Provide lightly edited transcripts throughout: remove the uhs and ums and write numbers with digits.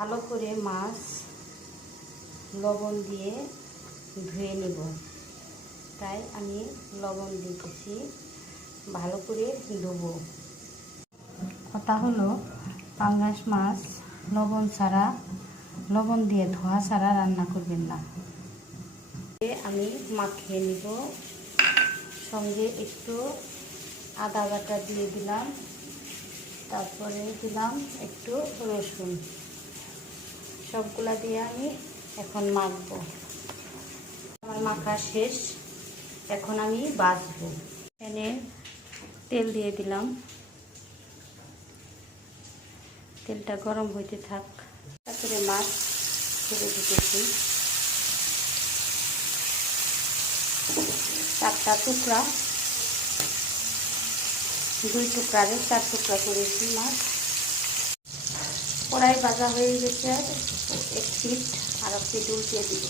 ভালো করে মাছ লবণ দিয়ে ধুয়ে নেব, তাই আমি লবণ দিতেছি। ভালো করে ধুবো। কথা হলো, পাঙ্গাস মাছ লবণ দিয়ে ধোয়া ছাড়া রান্না করবেন না। আমি মাখিয়ে নিব, সঙ্গে একটু আদা বাটা দিয়ে দিলাম, তারপরে দিলাম একটু রসুন। সবগুলা দিয়ে আমি এখন মাখবো। আমার মাখা শেষ, এখন আমি ভাজবো। এখানে তেল দিয়ে দিলাম, তেলটা গরম হইতে থাক। তারপরে মাছ ছেড়ে দিতেছি। 4টা টুকরা, 2 টুকরারে 4 টুকরা করেছি মাছ। কড়াই ভাজা হয়ে গেছে, এক পিঠ আর এক পিঠ উল্টিয়ে দিব।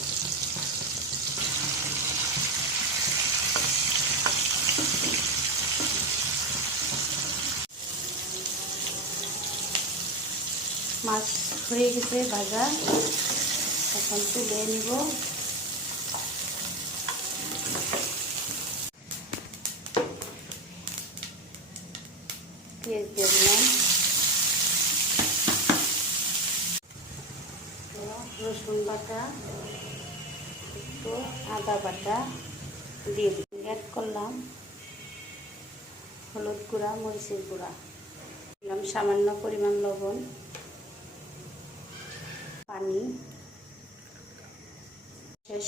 মাছ হয়ে গেছে ভাজা, এখন তুলে নিব। পেঁয়াজ দিয়ে দিলাম, রসুন বাটা, একটু আদা বাটা দিয়ে অ্যাড করলাম হলুদ গুঁড়া, মরিচের গুঁড়া দিলাম, সামান্য পরিমাণ লবণ, পানি।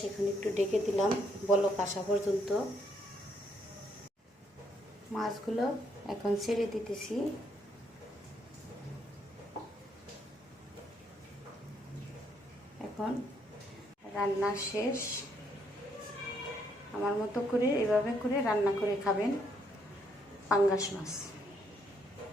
সেখানে একটু ঢেকে দিলাম বলক আসা পর্যন্ত। মাছগুলো এখন ছেড়ে দিতেছি। এখন রান্না শেষ। আমার মতো করে এভাবে করে রান্না করে খাবেন পাঙ্গাস মাছ।